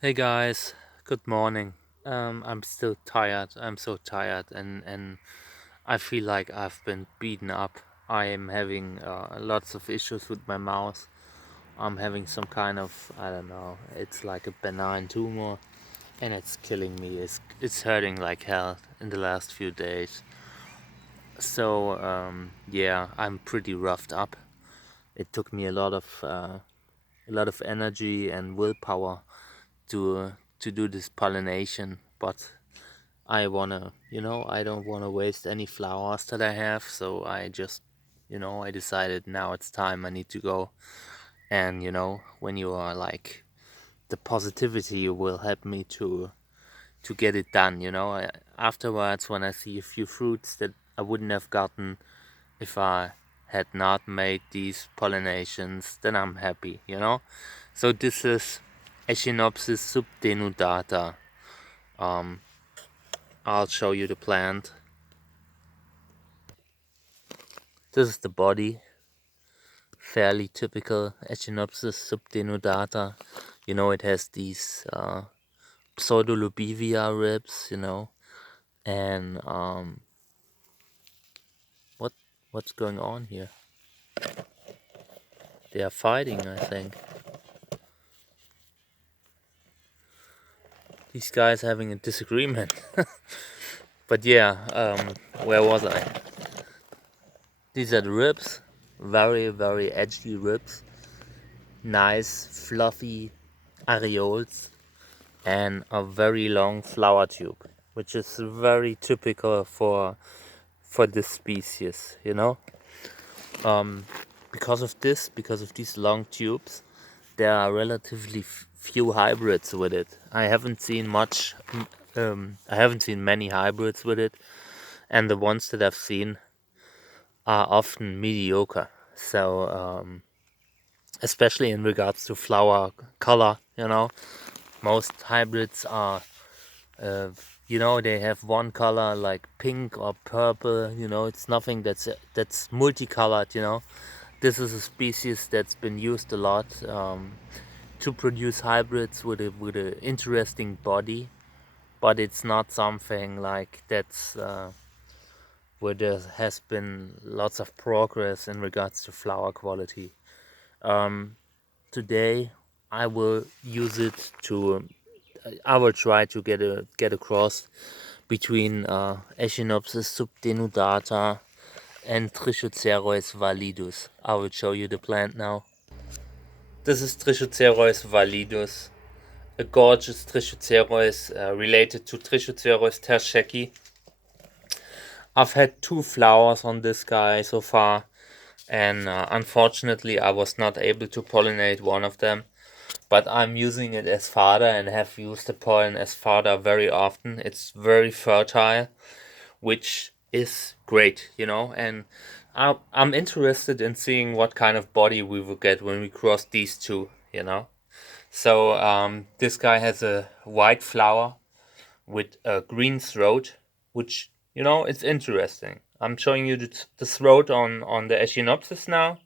Hey guys, good morning. I'm still tired. I'm so tired, and I feel like I've been beaten up. I am having lots of issues with my mouth. I'm having some kind of, I don't know. It's like a benign tumor, and it's killing me. It's hurting like hell in the last few days. So yeah, I'm pretty roughed up. It took me a lot of energy and willpower to do this pollination, but I don't wanna waste any flowers that I have, so I decided now it's time. I need to go. And when you are like, the positivity will help me to get it done. Afterwards, when I see a few fruits that I wouldn't have gotten if I had not made these pollinations, then I'm happy. So this is Echinopsis subdenudata. Um, I'll show you the plant. This is the body, fairly typical Echinopsis subdenudata. It has these pseudolobivia ribs, and what what's going on here? They are fighting, I think. These guys having a disagreement. But yeah, where was I? These are the ribs, very very edgy ribs, nice fluffy areoles, and a very long flower tube, which is very typical for this species. Um, because of these long tubes, there are relatively few hybrids with it. I haven't seen much. I haven't seen many hybrids with it, and the ones that I've seen are often mediocre. So, especially in regards to flower color, most hybrids are, uh, they have one color like pink or purple. It's nothing that's multicolored. This is a species that's been used a lot, to produce hybrids with a interesting body, but it's not something like that's where there has been lots of progress in regards to flower quality. Um, Today, I will use it to. I will try to get across between Echinopsis subdenudata and Trichocereus validus. I will show you the plant now. This is Trichocereus validus, a gorgeous Trichocereus related to Trichocereus terscheki. I've had two flowers on this guy so far, and unfortunately I was not able to pollinate one of them, but I'm using it as fodder and have used the pollen as fodder very often. It's very fertile, which is great. And I'm interested in seeing what kind of body we will get when we cross these two. So this guy has a white flower with a green throat, which it's interesting. I'm showing you the throat on the Echinopsis now.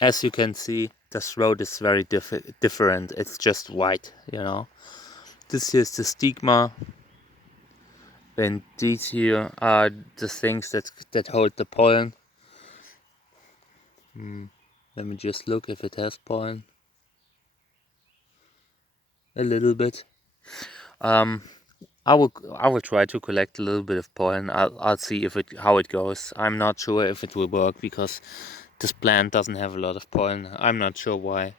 As you can see, the throat is very different. It's just white. This here is the stigma, and these here are the things that hold the pollen. Let me just look if it has pollen. A little bit. Um, I will try to collect a little bit of pollen. I'll see how it goes. I'm not sure if it will work because this plant doesn't have a lot of pollen. I'm not sure why,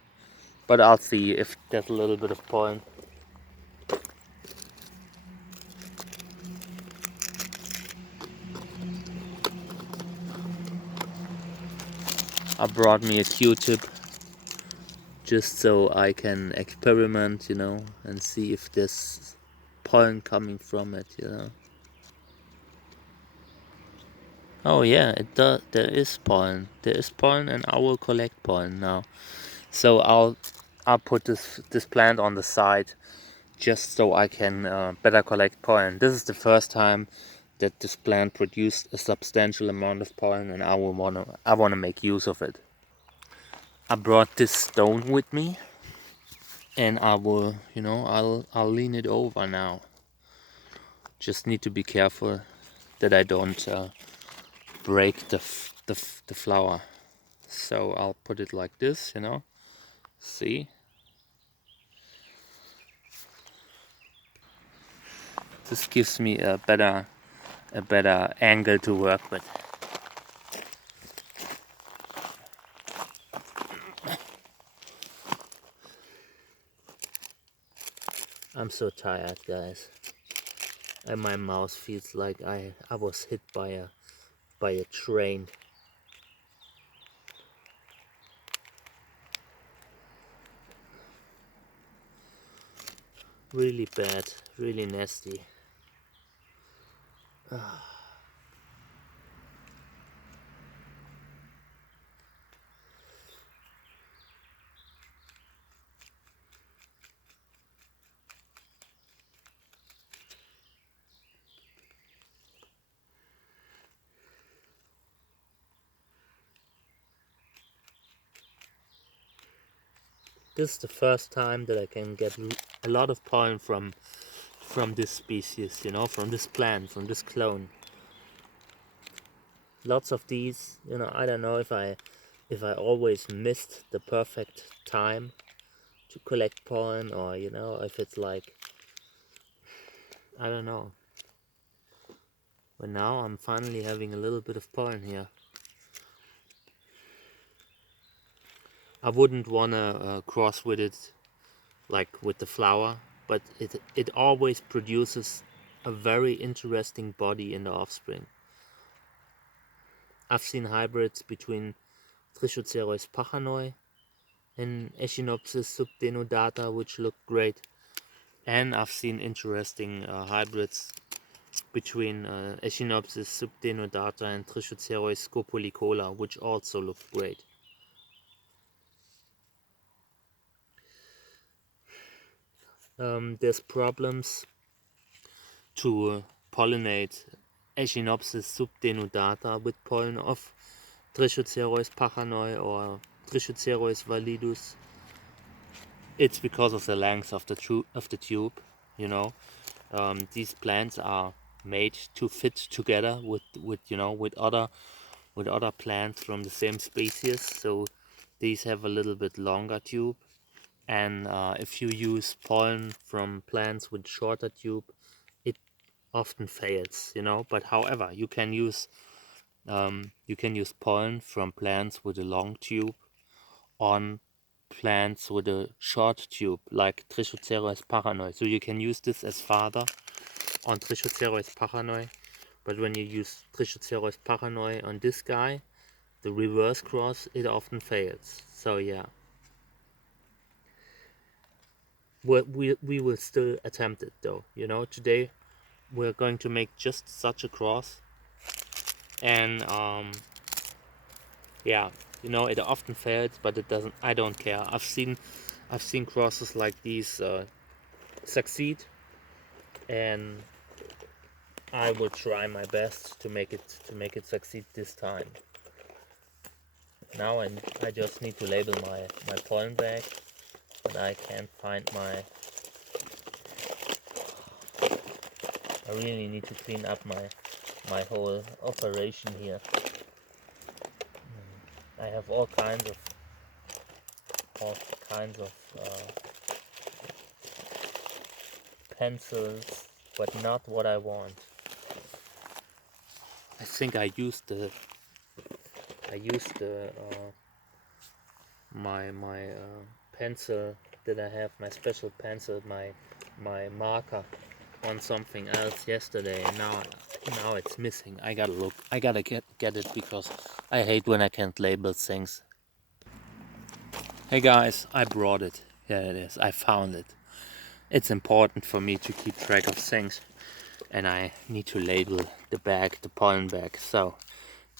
but I'll see if there's a little bit of pollen. I brought me a Q-tip just so I can experiment, and see if there's pollen coming from it. Oh yeah, it does. There is pollen. There is pollen, and I will collect pollen now. So I'll put this plant on the side just so I can better collect pollen. This is the first time that this plant produced a substantial amount of pollen, and I wanna make use of it. I brought this stone with me. and I will, I'll lean it over now. Just need to be careful that I don't break the flower. So I'll put it like this, see. This gives me a better angle to work with. I'm so tired, guys, and my mouth feels like I was hit by a train. Really bad, really nasty. This is the first time that I can get a lot of pollen from this species, from this plant, from this clone. Lots of these, I don't know if I always missed the perfect time to collect pollen, or if it's like, I don't know. But now I'm finally having a little bit of pollen here. I wouldn't wanna cross with it like with the flower, but it always produces a very interesting body in the offspring. I've seen hybrids between Trichocereus pachanoi and Echinopsis subdenudata, which look great, and I've seen interesting hybrids between Echinopsis subdenudata and Trichocereus scopolicola, which also look great. There's problems to pollinate Echinopsis subdenudata with pollen of Trichocereus pachanoi or Trichocereus validus. It's because of the length of the tube. These plants are made to fit together with other plants from the same species. So these have a little bit longer tube, and if you use pollen from plants with shorter tube, it often fails. But however, you can use pollen from plants with a long tube on plants with a short tube, like Trichocereus pachanoi. So you can use this as father on Trichocereus pachanoi, but when you use Trichocereus pachanoi on this guy, the reverse cross, it often fails. So yeah, we will still attempt it though. Today we're going to make just such a cross, and yeah, it often fails, but it doesn't. I don't care. I've seen crosses like these succeed, and I will try my best to make it succeed this time. Now I just need to label my pollen bag, but I can't find I really need to clean up my whole operation here. I have all kinds of pencils, but not what I want. I think I used my pencil that I have, my special pencil, my marker on something else yesterday, and now it's missing. I gotta look. I gotta get it, because I hate when I can't label things. Hey guys, I brought it. Here it is. I found it. It's important for me to keep track of things, and I need to label the bag, the pollen bag. So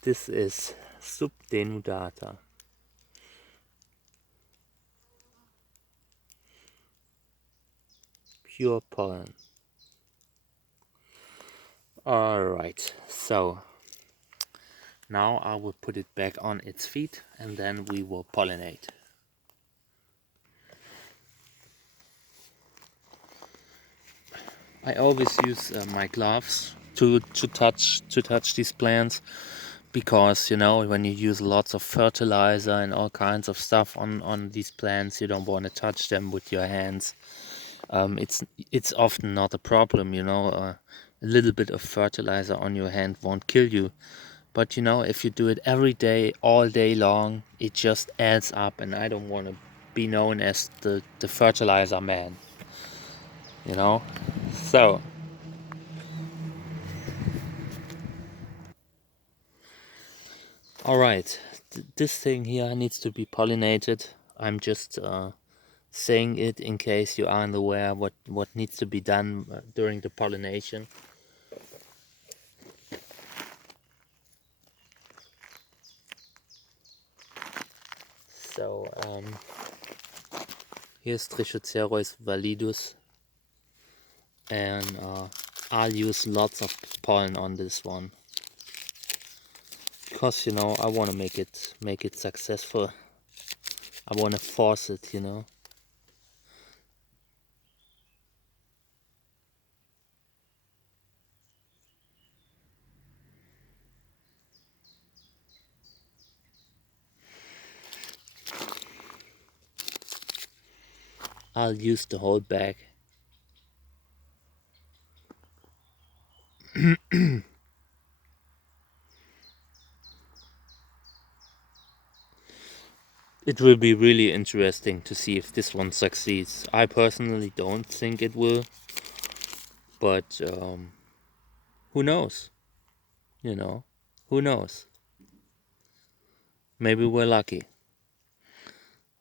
this is subdenudata. Pure pollen. Alright, so now I will put it back on its feet, and then we will pollinate. I always use my gloves to touch these plants, because you know, when you use lots of fertilizer and all kinds of stuff on these plants, you don't want to touch them with your hands. It's often not a problem, you know. A little bit of fertilizer on your hand won't kill you, but you know, if you do it every day, all day long, it just adds up, and I don't want to be known as the fertilizer man, you know. So all right, this thing here needs to be pollinated. I'm just saying it in case you aren't aware what needs to be done during the pollination. So here's Trichocereus validus, and I'll use lots of pollen on this one, because you know, I want to make it successful. I want to force it, you know. I'll use the whole bag. It will be really interesting to see if this one succeeds. I personally don't think it will, but who knows? You know, who knows? Maybe we're lucky.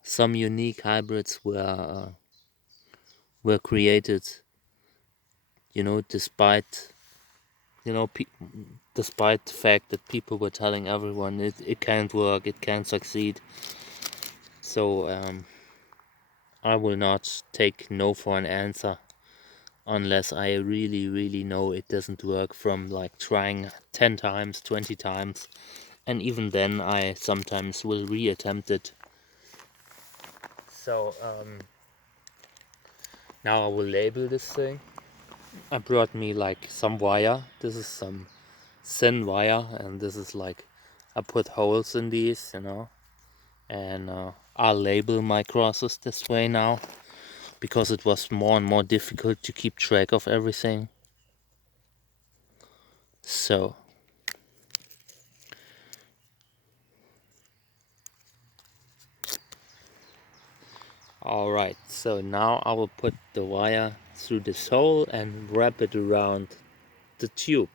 Some unique hybrids were created, you know, despite, you know, despite the fact that people were telling everyone it can't work, it can't succeed. So I will not take no for an answer unless I really, really know it doesn't work, from like trying 10 times, 20 times. And even then, I sometimes will reattempt it. So now I will label this thing. I brought me like some wire. This is some thin wire, and this is like, I put holes in these, you know, and I'll label my crosses this way now, because it was more and more difficult to keep track of everything. So alright, so now I will put the wire through this hole and wrap it around the tube.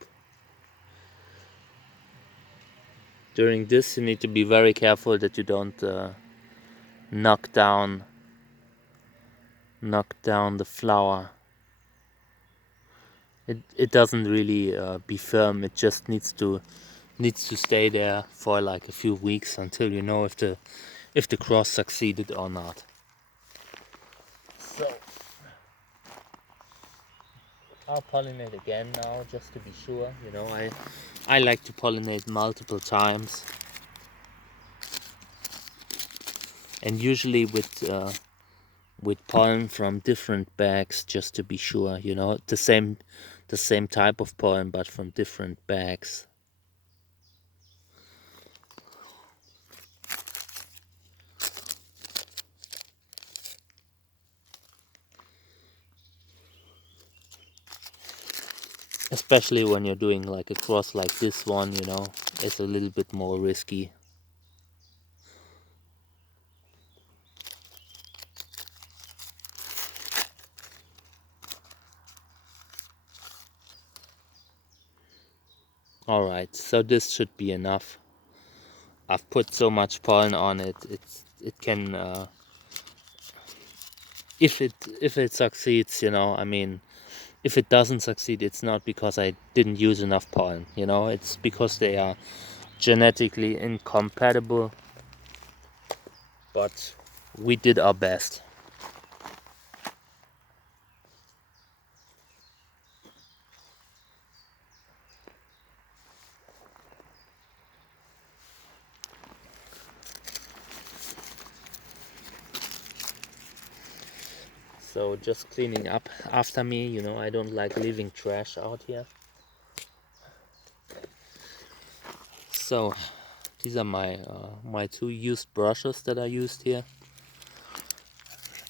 During this, you need to be very careful that you don't knock down the flower. It doesn't really be firm. It just needs to stay there for like a few weeks until you know if the cross succeeded or not. So I'll pollinate again now, just to be sure. You know, I like to pollinate multiple times, and usually with pollen from different bags, just to be sure. You know, the same type of pollen, but from different bags. Especially when you're doing like a cross like this one, you know, it's a little bit more risky. Alright, so this should be enough. I've put so much pollen on it, it can if it succeeds, you know, I mean, if it doesn't succeed, it's not because I didn't use enough pollen, you know, it's because they are genetically incompatible, but we did our best. So just cleaning up after me, you know, I don't like leaving trash out here. So these are my my 2 used brushes that I used here.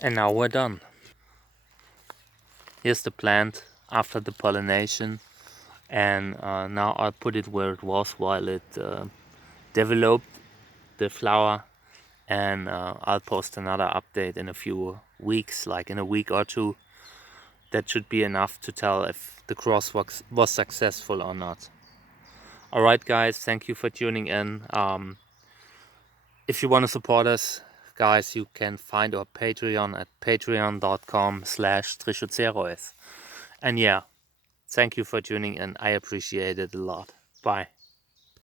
And now we're done. Here's the plant after the pollination, and now I'll put it where it was while it developed the flower, and I'll post another update in a few weeks, like in a week or 2. That should be enough to tell if the cross was successful or not. Alright guys, thank you for tuning in. If you want to support us, guys, you can find our Patreon at patreon.com/Trichocereus. And yeah, thank you for tuning in. I appreciate it a lot. Bye.